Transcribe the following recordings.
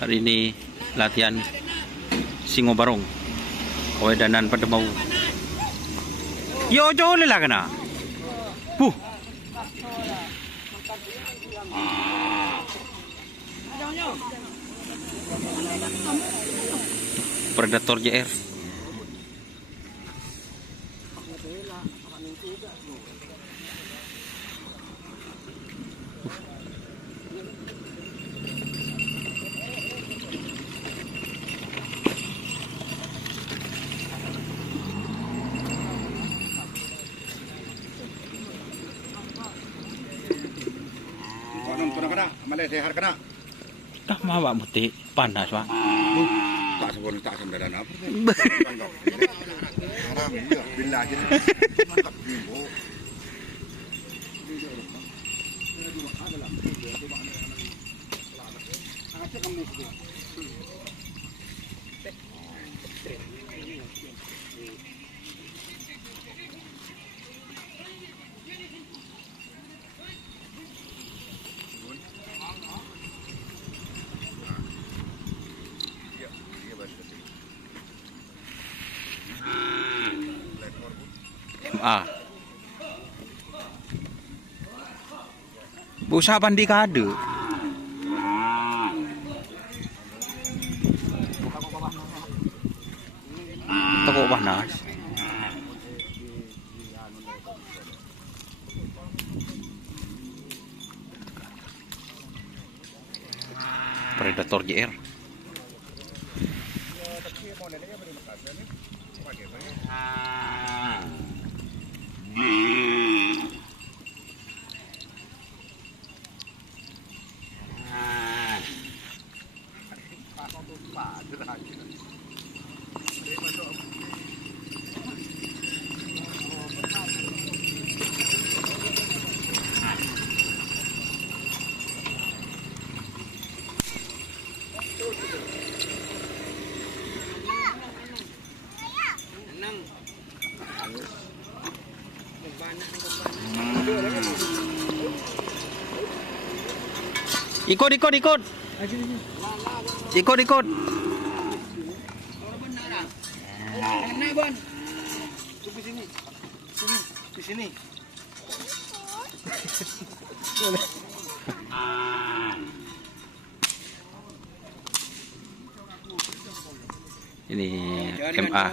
Hari ini latihan Singo Barong, Kawedanan Pademau. Yo jo lila kana. Puh. Predator JR. Malay kena. Dah mawa muti panas pak. Tak sebut tak sembaran apa. Haram ya, billah aja. Mantap bimbo. MA. Busa bandi kade. Toko panas. Predator JR. Ikut. Ikut. Di sini. Ini MA.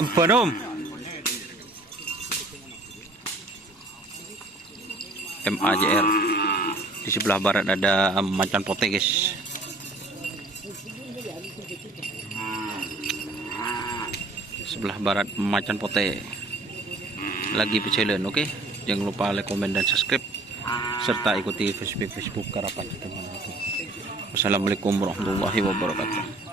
Empan om. MA JR. Di sebelah barat ada macan pote guys. Sebelah barat macan pote. Lagi pecelen, oke? Jangan lupa like, komen dan subscribe serta ikuti Facebook Karapan. Wassalamualaikum warahmatullahi wabarakatuh.